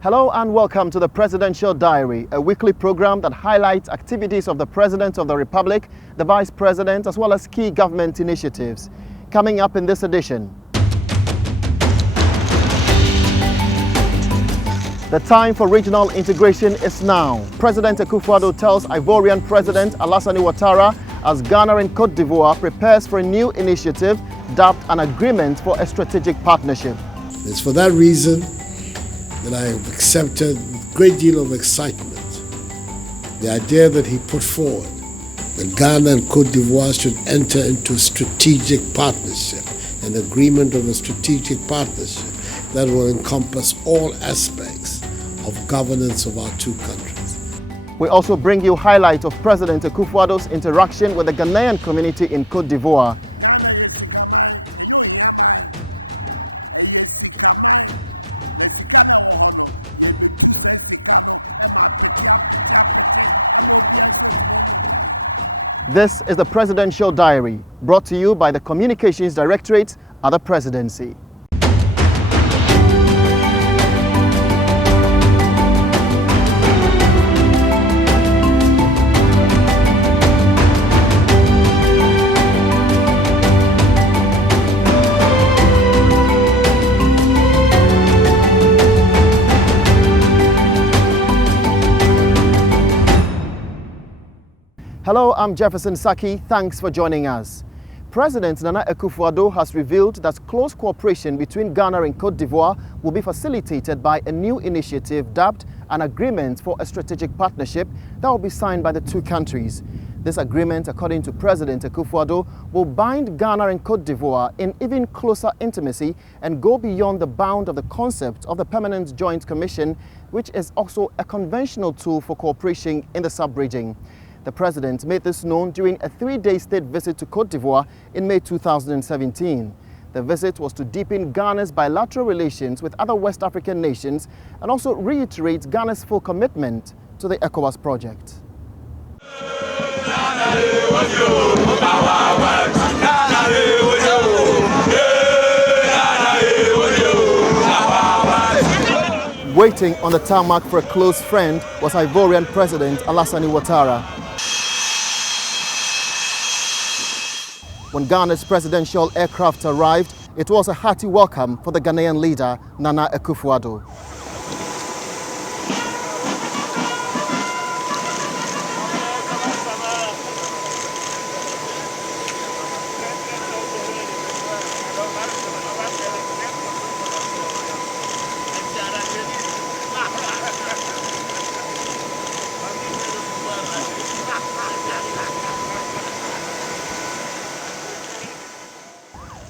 Hello and welcome to the Presidential Diary, a weekly program that highlights activities of the President of the Republic, the Vice President, as well as key government initiatives. Coming up in this edition, the time for regional integration is now. President Akufo-Addo tells Ivorian President Alassane Ouattara as Ghana and Cote d'Ivoire prepares for a new initiative dubbed an agreement for a strategic partnership. It's for that reason that I have accepted with a great deal of excitement the idea that he put forward that Ghana and Cote d'Ivoire should enter into a strategic partnership, an agreement of a strategic partnership that will encompass all aspects of governance of our two countries. We also bring you highlights of President Akufo-Addo's interaction with the Ghanaian community in Cote d'Ivoire. Ghana yesikamai, enyo hiyamai, yesikamai, le sikana wohono, yebetu se sikano, ema petia, ema obianso tumenyo. This is the Presidential Diary, brought to you by the Communications Directorate at the Presidency. Hello, I'm Jefferson Saki. Thanks for joining us. President Nana Akufo-Addo has revealed that close cooperation between Ghana and Cote d'Ivoire will be facilitated by a new initiative dubbed an agreement for a strategic partnership that will be signed by the two countries. This agreement, according to President Akufo-Addo, will bind Ghana and Cote d'Ivoire in even closer intimacy and go beyond the bound of the concept of the Permanent Joint Commission, which is also a conventional tool for cooperation in the sub-region. The President made this known during a 3-day state visit to Cote d'Ivoire in May 2017. The visit was to deepen Ghana's bilateral relations with other West African nations and also reiterate Ghana's full commitment to the ECOWAS project. Waiting on the tarmac for a close friend was Ivorian President Alassane Ouattara. When Ghana's presidential aircraft arrived, it was a hearty welcome for the Ghanaian leader, Nana Akufo-Addo.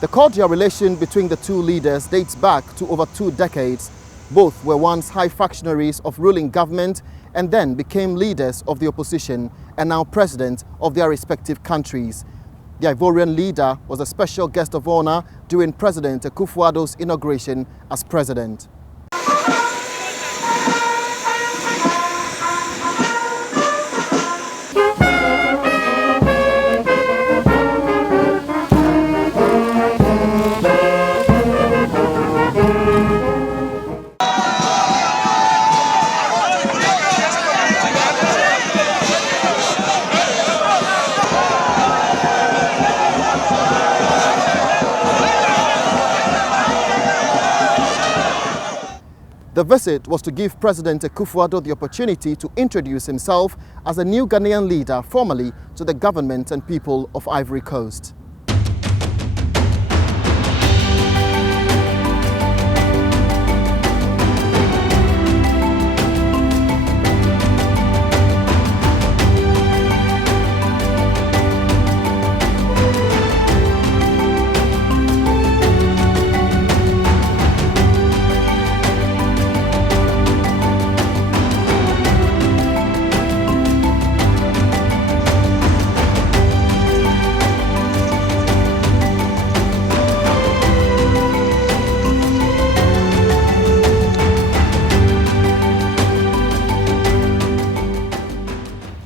The cordial relation between the two leaders dates back to over 2 decades. Both were once high functionaries of ruling government and then became leaders of the opposition and now president of their respective countries. The Ivorian leader was a special guest of honor during President Akufo-Addo's inauguration as president. The visit was to give President Akufo-Addo the opportunity to introduce himself as a new Ghanaian leader formally to the government and people of Ivory Coast.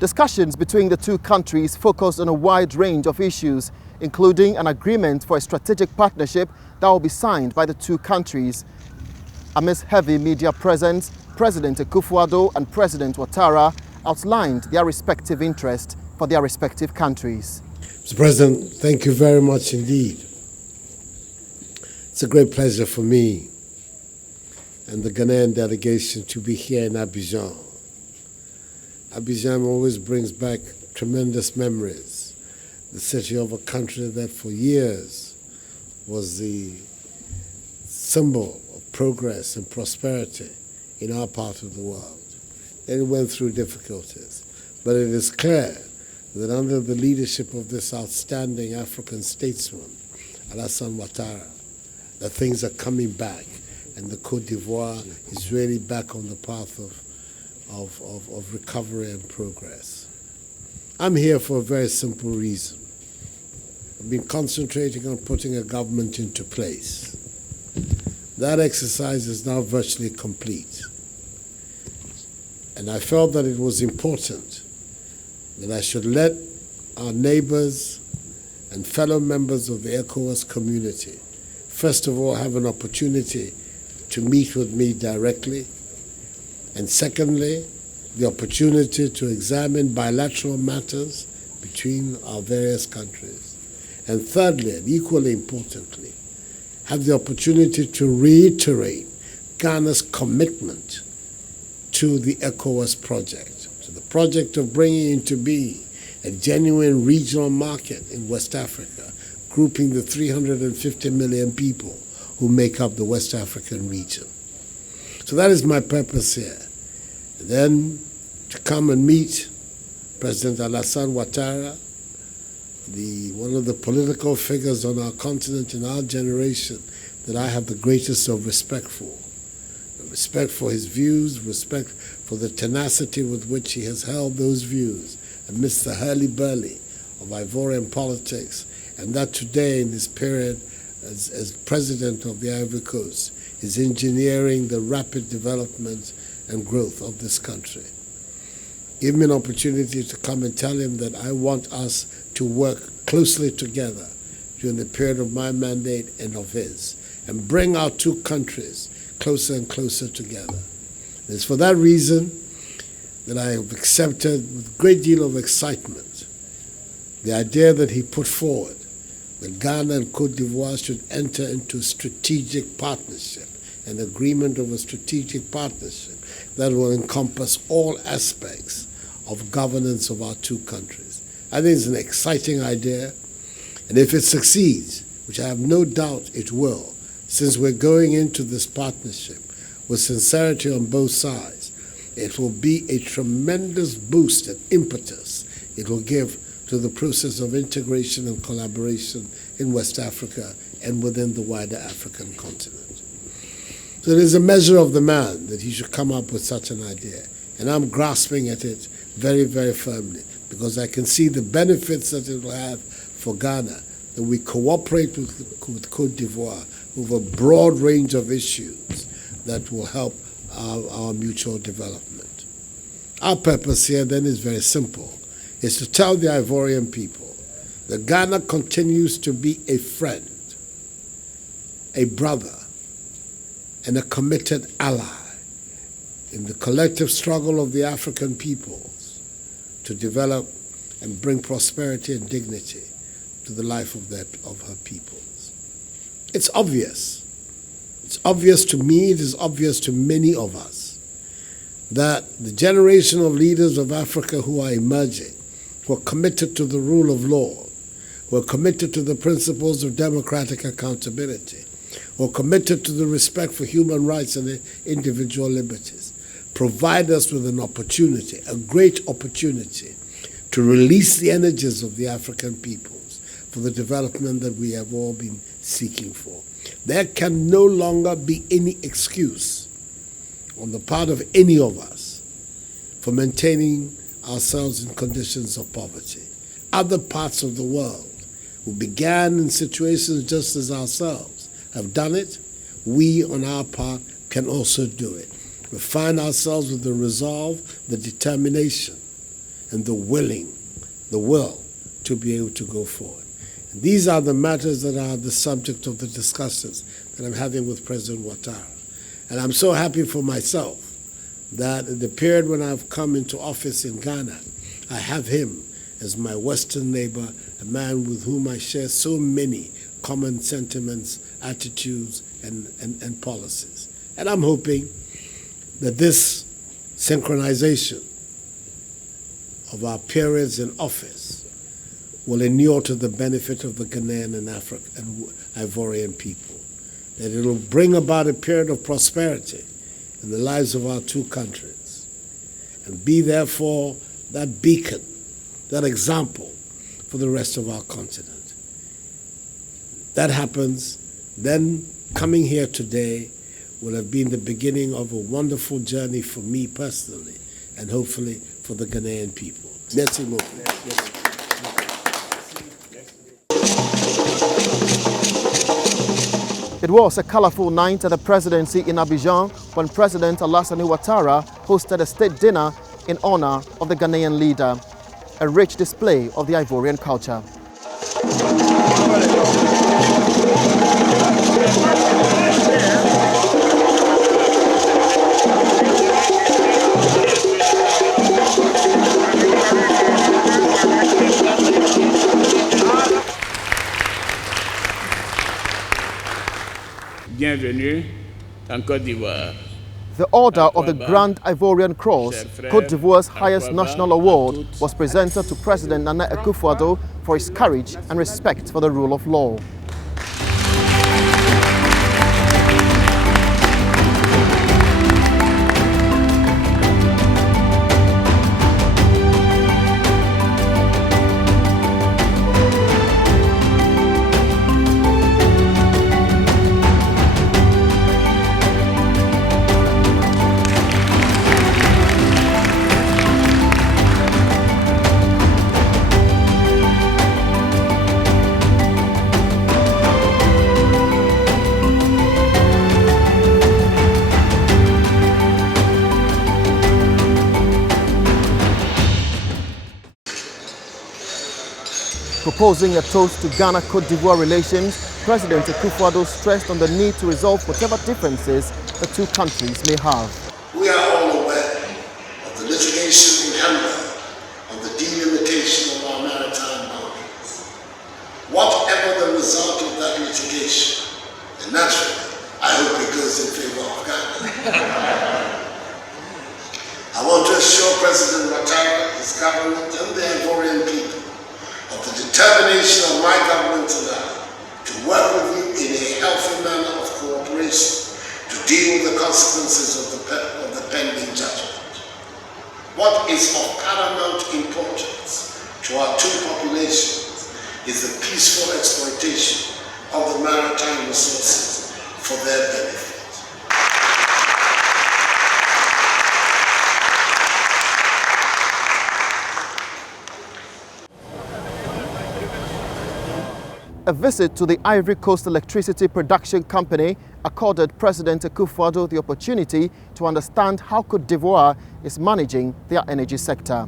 Discussions between the two countries focused on a wide range of issues, including an agreement for a strategic partnership that will be signed by the two countries. Amidst heavy media presence, President Akufo-Addo and President Ouattara outlined their respective interests for their respective countries. Mr. President, thank you very much indeed. It's a great pleasure for me and the Ghanaian delegation to be here in Abidjan. Abidjan always brings back tremendous memories. The city of a country that for years was the symbol of progress and prosperity in our part of the world. And it went through difficulties. But it is clear that under the leadership of this outstanding African statesman, Alassane Ouattara, that things are coming back, and the Côte d'Ivoire is really back on the path of recovery and progress. I'm here for a very simple reason. I've been concentrating on putting a government into place. That exercise is now virtually complete. And I felt that it was important that I should let our neighbors and fellow members of the ECOWAS community, first of all, have an opportunity to meet with me directly, and secondly, the opportunity to examine bilateral matters between our various countries, and thirdly, and equally importantly, have the opportunity to reiterate Ghana's commitment to the ECOWAS project, to the project of bringing into being a genuine regional market in West Africa, grouping the 350 million people who make up the West African region. So that is my purpose here. And then to come and meet President Alassane Ouattara, one of the political figures on our continent in our generation that I have the greatest of respect for. Respect for his views, respect for the tenacity with which he has held those views amidst the hurly-burly of Ivorian politics, and that today in this period as president of the Ivory Coast is engineering the rapid development and growth of this country. Give me an opportunity to come and tell him that I want us to work closely together during the period of my mandate and of his, and bring our two countries closer and closer together. And it's for that reason that I have accepted with a great deal of excitement the idea that he put forward that Ghana and Côte d'Ivoire should enter into a strategic partnership, an agreement of a strategic partnership that will encompass all aspects of governance of our two countries. I think it's an exciting idea, and if it succeeds, which I have no doubt it will, since we're going into this partnership with sincerity on both sides, it will be a tremendous boost and impetus it will give to the process of integration and collaboration in West Africa and within the wider African continent. So it is a measure of the man that he should come up with such an idea. And I'm grasping at it very, very firmly because I can see the benefits that it will have for Ghana, that we cooperate with Côte d'Ivoire over a broad range of issues that will help our mutual development. Our purpose here then is very simple. Is to tell the Ivorian people that Ghana continues to be a friend, a brother, and a committed ally in the collective struggle of the African peoples to develop and bring prosperity and dignity to the life of her peoples. It's obvious. It's obvious to me, it is obvious to many of us, that the generation of leaders of Africa who are emerging, who are committed to the rule of law, who are committed to the principles of democratic accountability, who are committed to the respect for human rights and individual liberties, provide us with an opportunity, a great opportunity, to release the energies of the African peoples for the development that we have all been seeking for. There can no longer be any excuse on the part of any of us for maintaining ourselves in conditions of poverty. Other parts of the world who began in situations just as ourselves have done it. We, on our part, can also do it. We find ourselves with the resolve, the determination, and the will to be able to go forward. And these are the matters that are the subject of the discussions that I'm having with President Ouattara. And I'm so happy for myself that in the period when I've come into office in Ghana, I have him as my Western neighbor, a man with whom I share so many common sentiments, attitudes, and policies. And I'm hoping that this synchronization of our periods in office will inure to the benefit of the Ghanaian and Ivorian people, that it will bring about a period of prosperity in the lives of our two countries, and be therefore that beacon, that example for the rest of our continent. That happens, then coming here today will have been the beginning of a wonderful journey for me personally, and hopefully for the Ghanaian people. Merci beaucoup. It was a colorful night at the presidency in Abidjan when President Alassane Ouattara hosted a state dinner in honor of the Ghanaian leader, a rich display of the Ivorian culture. Bienvenue en Côte d'Ivoire. The Order of the Grand Ivorian Cross, Côte d'Ivoire's highest national award, was presented to President Nana Akufo-Addo for his courage and respect for the rule of law. Proposing a toast to Ghana-Côte d'Ivoire relations, President Akufo-Addo stressed on the need to resolve whatever differences the two countries may have. We are all aware of the litigation in Hamburg on the delimitation of our maritime boundaries. Whatever the result of that litigation, and naturally, I hope it goes in favor of Ghana. I want to assure President Ouattara, his government, and the Ivorian people of the determination of my government and I to work with you in a healthy manner of cooperation to deal with the consequences of the pending judgment. What is of paramount importance to our two populations is the peaceful exploitation of the maritime resources for their benefit. A visit to the Ivory Coast Electricity Production Company accorded President Akufo-Addo the opportunity to understand how Côte d'Ivoire is managing their energy sector.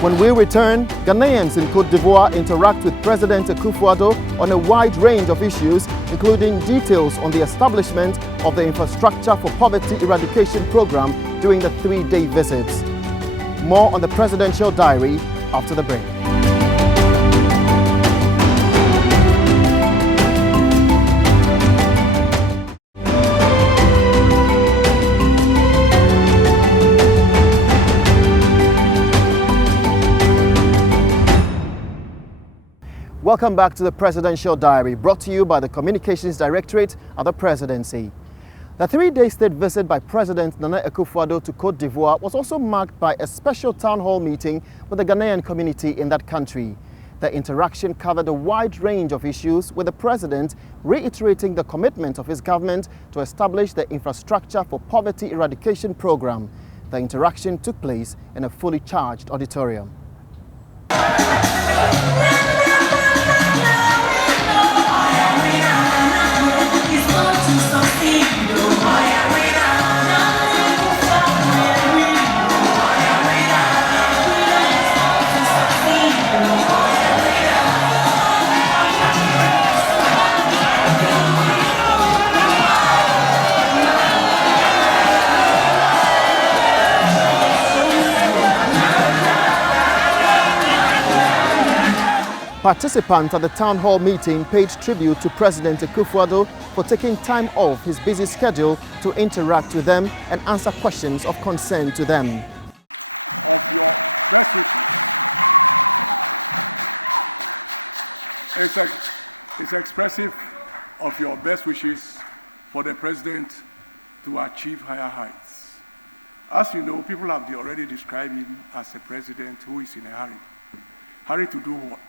When we return, Ghanaians in Côte d'Ivoire interact with President Akufo-Addo on a wide range of issues, including details on the establishment of the Infrastructure for Poverty Eradication program during the 3-day visit. More on the Presidential Diary after the break. Welcome back to the Presidential Diary, brought to you by the Communications Directorate at the Presidency. The 3-day state visit by President Nana Akufo-Addo to Côte d'Ivoire was also marked by a special town hall meeting with the Ghanaian community in that country. The interaction covered a wide range of issues, with the President reiterating the commitment of his government to establish the Infrastructure for Poverty Eradication program. The interaction took place in a fully charged auditorium. Participants at the town hall meeting paid tribute to President Akufo-Addo for taking time off his busy schedule to interact with them and answer questions of concern to them. Of your best wishes. It's expressive of your best wishes for the president to achieve higher heights. As you know, people have already described him as a president who is in a hurry. Hurry to do what?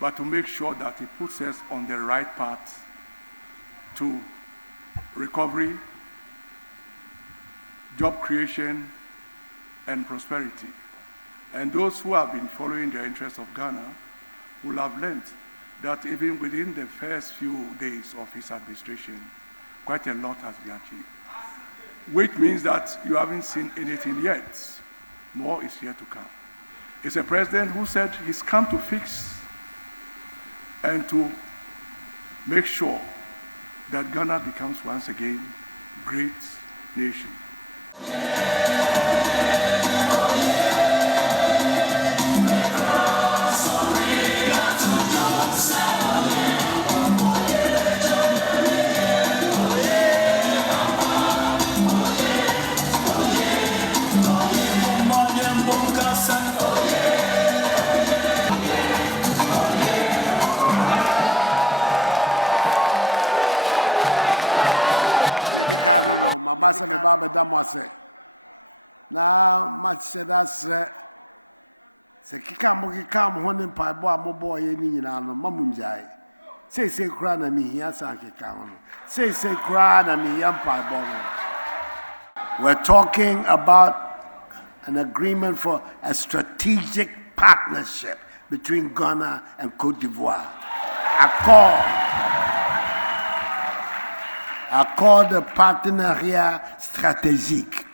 But to make sure that he puts us on the right path to recovery, job creation, and prosperity. And those who have been following the interests of Ghana will have learned that even within the first few days of his administration, quite a lot has been achieved. Which means that you haven't seen anything yet. More is yet to come. It's a president who said he's come to fix and to make sure that Ghana becomes once again a great nation. No, my master me baba damwase. Na match that's se kika mo honin pa bo amobo ye ni nyina no mamunjai. Say kura na mi hia san kika ho. Say kura na mi yam pa bo no. We're talking about an agreement for a strategic partnership between Ghana and Côte d'Ivoire. Accord de partenariat stratégique.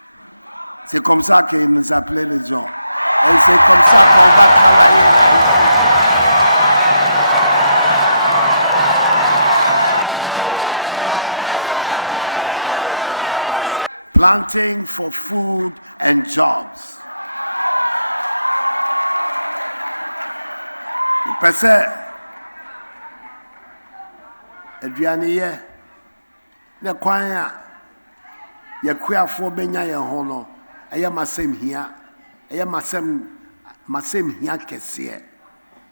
C'est comme ça qu'ils nous appelaient les gens. Et c'est comme ça qu'on va travailler là ici. Planting for food and jobs. Le passé, Adrianier. Na kwanya ya kuafo benya ye ho no aya masem hia kese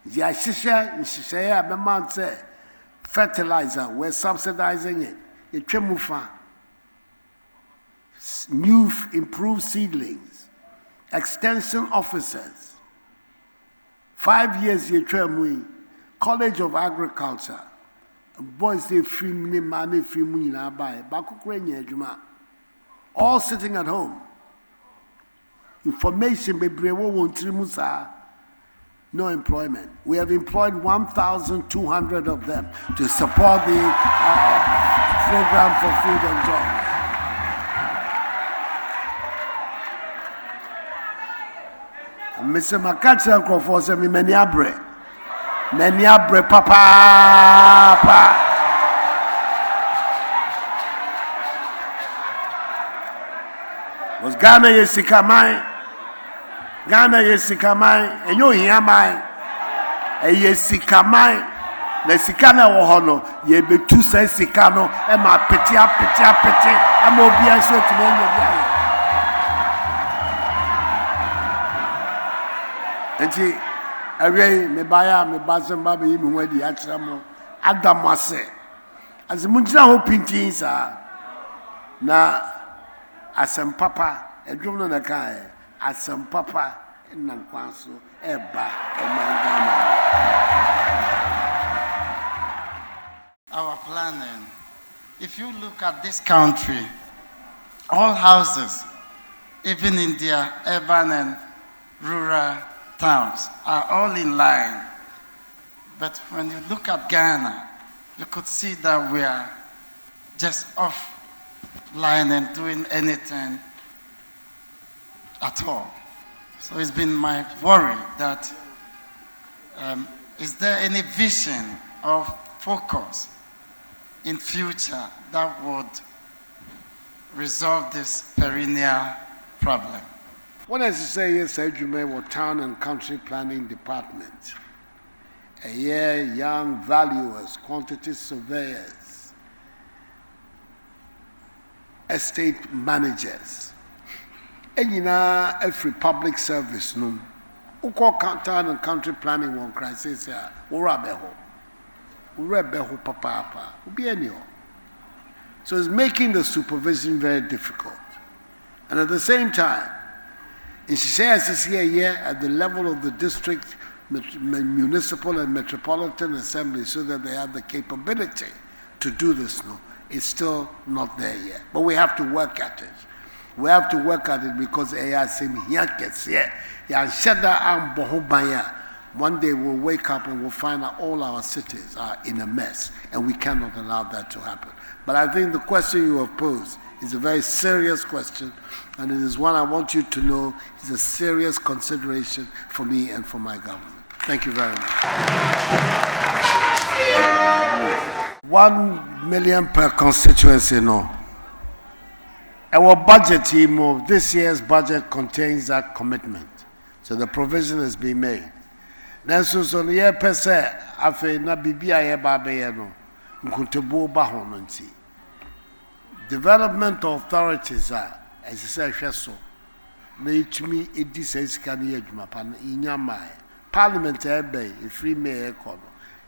ya hihye ya be man say fertilizer we're subsidizing it etwemufa new improved seedlings extension officers 5 years ye twemu College of Agriculture boys they free me money free money na buy all sitting at home. Information bebre wo wontri musa no employment. We have employed 1,200 of them to support the program for food and jobs. Mr. Makacha Nkrofo say me many abre papa. Was Ghana yesikamai enyo hiamai yesikamai na sikana wo hono ye betu sa sikano e ma peti e ma obi anso tumenyo bia enti away me baya me bazem baba yi me wadi akira mo adamwase azimunjina ho pintin sa na asem papa edwom no na kai asem papa nan kwanso eba omangama. Our planning, if you look at this country, all houses, even in their urban and rural towns, are all in line. But when you look at Ghana, you could see that we are just off line and doing anything at all. So it's been my worry that is there any vision of focus in future that would resolve this perennial problem? What I say is, you may town and country planning department. young valuers, quantity surveyors, estate managers, and every public service no. Town and country planning one crisis here. Urabeho papa. So it's making the supervision very difficult. And at the same time, it says here at the level of the district, municipal and metropolitan assembly, so that they have the capability to do this now. It's still not there yet. But we have to work at it. We have to work at it because one day we'll wake up and we'll find out all our cities are in a mess, and we cannot allow that to happen. But I think the question you have posed is a very serious question, and it is one I want you to know is a serious consideration for me and for my government. Thank you very much. 1 million per constituency, no. Our budget team of this year's budget contains that commitment. So the provision has been made. Now, so the year per se, afe na bibia ye babe no, nkuntebo ba ho no nti. Development authorities are, as I say, hweso. Na itumi edi sesika na adwuma pa na inyamae. Parliament ebe free mayor kono.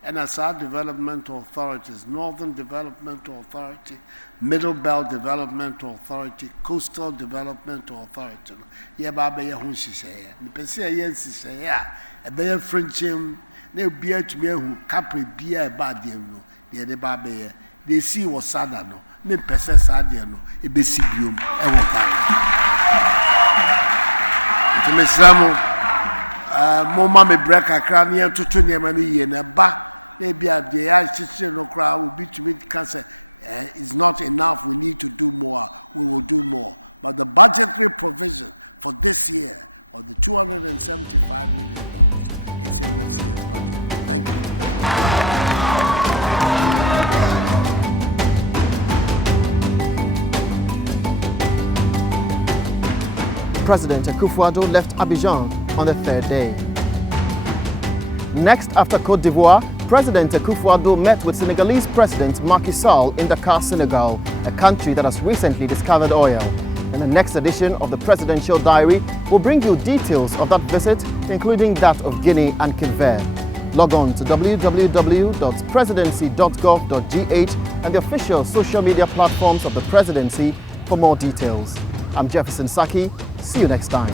And as our development authorities, Northern Development Authority, Middle Belt Development Authority, Coastal Development Authority. Yeah, baby, ya hunsi say. Me pese yensi say ya. Ebe ya Frenchim, ne biya to me who capri biya ba dem no. Ye de baby, they see was sada no. Me pese sada no. Ebe si biom e wo ka. Ite me slamu. Moma me break akra ne tutu ne ma ne ye na ba. Maybe will be to me cancer is not enough. We need to do more. We will do more. But the budgetary provision for this year of the $275 million, it's in this year's budget. Thank you. President Akufo-Addo left Abidjan on the third day. Next, after Côte d'Ivoire, President Akufo-Addo met with Senegalese President Macky Sall in Dakar, Senegal, a country that has recently discovered oil. In the next edition of the Presidential Diary, we'll bring you details of that visit, including that of Guinea and Cape Verde. Log on to www.presidency.gov.gh and the official social media platforms of the Presidency for more details. I'm Jefferson Saki. See you next time.